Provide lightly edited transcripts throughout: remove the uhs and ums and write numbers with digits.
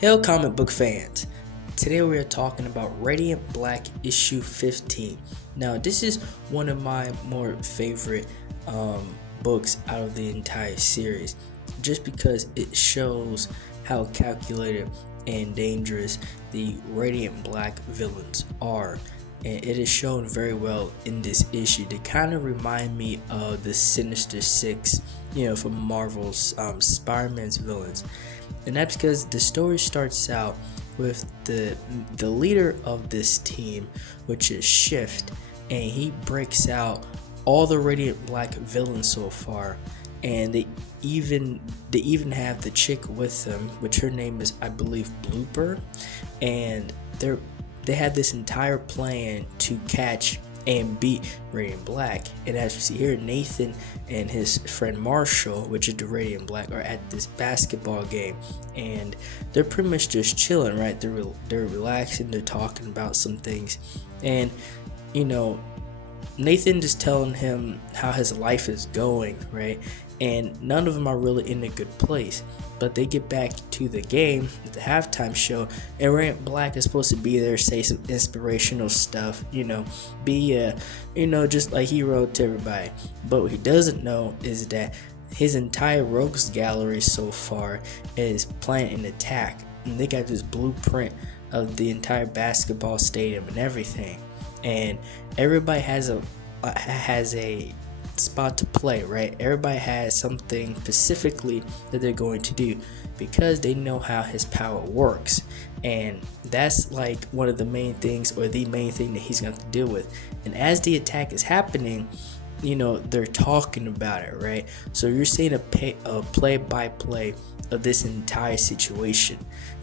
Hello comic book fans, today we are talking about Radiant Black issue 15. Now this is one of my more favorite books out of the entire series, just because it shows how calculated and dangerous the Radiant Black villains are. And it is shown very well in this issue. They kind of remind me of the Sinister Six, from Marvel's Spider-Man's villains. And that's because the story starts out with the leader of this team, which is Shift, and he breaks out all the Radiant Black villains so far, and they even have the chick with them, which her name is, I believe, Blooper, and they had this entire plan to catch and beat Radiant Black. And as you see here, Nathan and his friend Marshall, which is the Radiant Black, are at this basketball game, and they're pretty much just chilling, right? They're relaxing, they're talking about some things, and Nathan is telling him how his life is going, right? And none of them are really in a good place. But they get back to the game, the halftime show, and Radiant Black is supposed to be there, say some inspirational stuff, be just like he wrote to everybody. But what he doesn't know is that his entire rogues gallery so far is planning an attack, and they got this blueprint of the entire basketball stadium and everything, and everybody has a spot to play, right? Everybody has something specifically that they're going to do because they know how his power works, and that's like one of the main things, or the main thing that he's going to deal with. And as the attack is happening, they're talking about it, right? So you're seeing a play-by-play of this entire situation,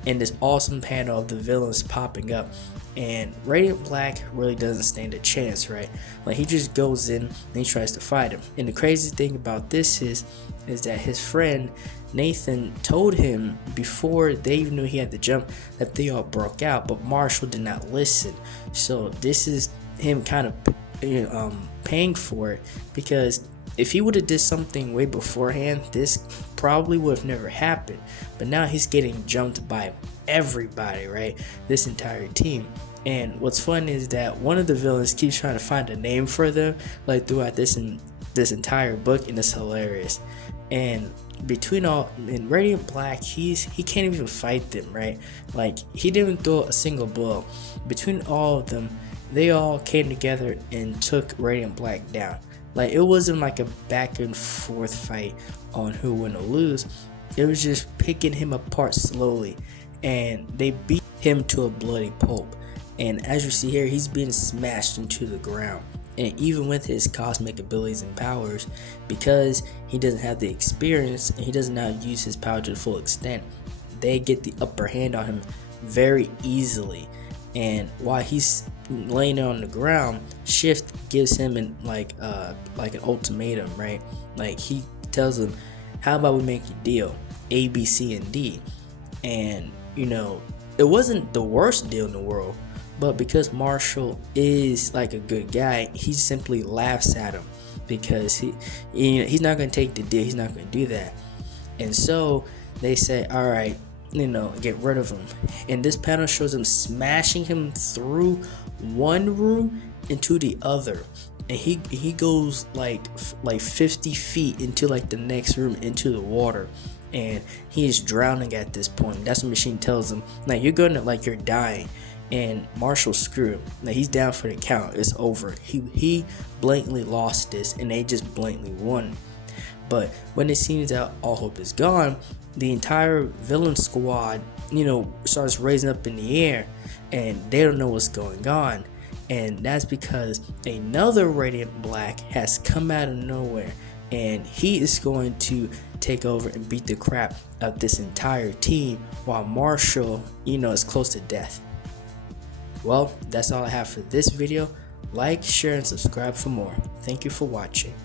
and this awesome panel of the villains popping up, and Radiant Black really doesn't stand a chance, right? Like, he just goes in and he tries to fight him. And the crazy thing about this is that his friend Nathan told him before they even knew he had the jump that they all broke out, but Marshall did not listen. So this is him kind of paying for it, because if he would have did something way beforehand, this probably would have never happened. But now he's getting jumped by everybody, right? This entire team. And what's fun is that one of the villains keeps trying to find a name for them, like throughout this entire book, and it's hilarious. And in Radiant Black, he can't even fight them, right? Like, he didn't even throw a single blow. Between all of them, they all came together and took Radiant Black down. Like, it wasn't like a back and forth fight on who win or lose. It was just picking him apart slowly, and they beat him to a bloody pulp. And as you see here, he's being smashed into the ground. And even with his cosmic abilities and powers, because he doesn't have the experience and he doesn't know how to use his power to the full extent, they get the upper hand on him very easily. And while he's laying on the ground, Shift gives him an ultimatum, right? Like, he tells him, how about we make a deal, A, B, C, and D. And it wasn't the worst deal in the world, but because Marshall is like a good guy, he simply laughs at him, because he's not going to take the deal. He's not going to do that. And so they say, all right, get rid of him. And this panel shows him smashing him through one room into the other, and he goes like 50 feet into like the next room into the water, and he is drowning at this point. That's what Machine tells him, like, you're dying. And Marshall's screwed. Like, he's down for the count. It's over. He blatantly lost this, and they just blatantly won. But when it seems that all hope is gone, the entire villain squad, starts raising up in the air, and they don't know what's going on. And that's because another Radiant Black has come out of nowhere, and he is going to take over and beat the crap out of this entire team, while Marshall, is close to death. Well, that's all I have for this video. Like, share, and subscribe for more. Thank you for watching.